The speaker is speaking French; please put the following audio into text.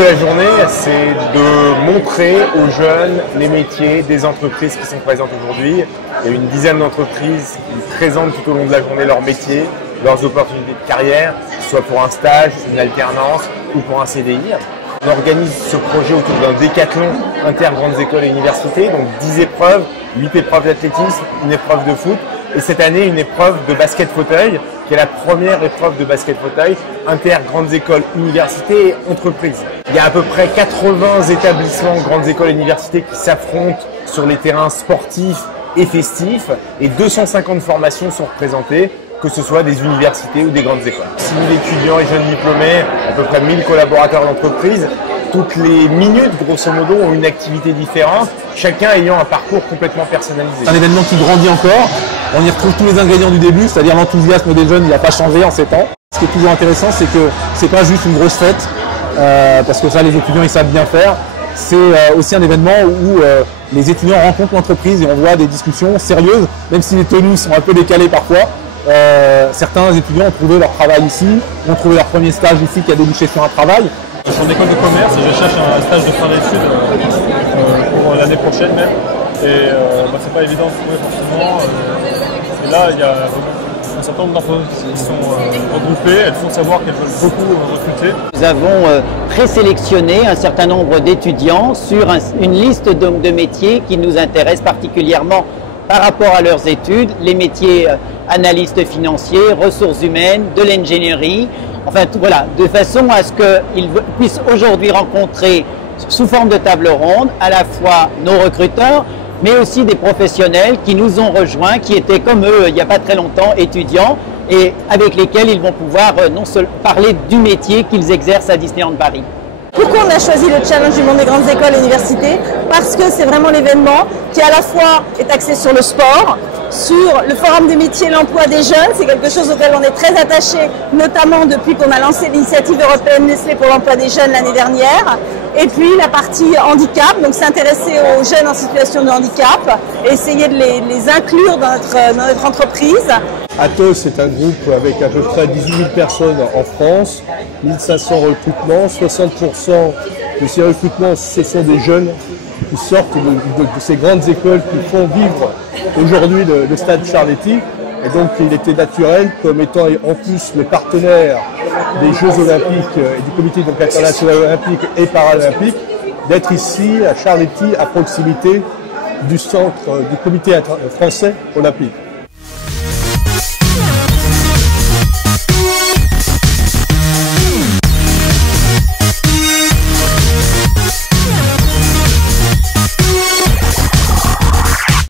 de la journée, c'est de montrer aux jeunes les métiers des entreprises qui sont présentes aujourd'hui. Il y a une dizaine d'entreprises qui présentent tout au long de la journée leurs métiers, leurs opportunités de carrière, soit pour un stage, une alternance ou pour un CDI. On organise ce projet autour d'un décathlon inter-grandes écoles et universités, donc 10 épreuves, 8 épreuves d'athlétisme, une épreuve de foot et cette année une épreuve de basket fauteuil, qui est la première épreuve de basket fauteuil inter-grandes écoles, universités et entreprises. Il y a à peu près 80 établissements, grandes écoles et universités qui s'affrontent sur les terrains sportifs et festifs et 250 formations sont représentées, que ce soit des universités ou des grandes écoles. 6 000 étudiants et jeunes diplômés, à peu près 1000 collaborateurs d'entreprise. Toutes les minutes, grosso modo, ont une activité différente, chacun ayant un parcours complètement personnalisé. C'est un événement qui grandit encore. On y retrouve tous les ingrédients du début, c'est-à-dire l'enthousiasme des jeunes, il n'a pas changé en 7 ans. Ce qui est toujours intéressant, c'est que c'est pas juste une grosse fête, parce que ça, les étudiants, ils savent bien faire. C'est aussi un événement où les étudiants rencontrent l'entreprise et on voit des discussions sérieuses, même si les tenues sont un peu décalées parfois. Certains étudiants ont trouvé leur travail ici, ont trouvé leur premier stage ici qui a débouché sur un travail. Je suis en école de commerce et je cherche un stage de fin d'études pour l'année prochaine même. Et c'est pas évident de trouver forcément. Et là, il y a un certain nombre d'entreprises qui sont regroupées. Elles font savoir qu'elles veulent beaucoup recruter. Nous avons présélectionné un certain nombre d'étudiants sur une liste de métiers qui nous intéressent particulièrement par rapport à leurs études, les métiers analystes financiers, ressources humaines, de l'ingénierie, enfin tout, voilà, de façon à ce qu'ils puissent aujourd'hui rencontrer sous forme de table ronde à la fois nos recruteurs, mais aussi des professionnels qui nous ont rejoints, qui étaient comme eux il n'y a pas très longtemps étudiants et avec lesquels ils vont pouvoir non seulement parler du métier qu'ils exercent à Disneyland Paris. Pourquoi on a choisi le challenge du monde des grandes écoles et universités? Parce que c'est vraiment l'événement qui à la fois est axé sur le sport, sur le forum des métiers, l'emploi des jeunes, c'est quelque chose auquel on est très attaché, notamment depuis qu'on a lancé l'initiative européenne Nestlé pour l'emploi des jeunes l'année dernière. Et puis la partie handicap, donc s'intéresser aux jeunes en situation de handicap et essayer de les inclure dans notre entreprise. Atos est un groupe avec à peu près 18 000 personnes en France, 1500 recrutements, 60% de ces recrutements ce sont des jeunes qui sortent de ces grandes écoles qui font vivre aujourd'hui le stade Charletti. Et donc il était naturel, comme étant en plus le partenaire des Jeux Olympiques et du Comité international olympique et paralympique, d'être ici à Charletti, à proximité du centre du Comité français olympique.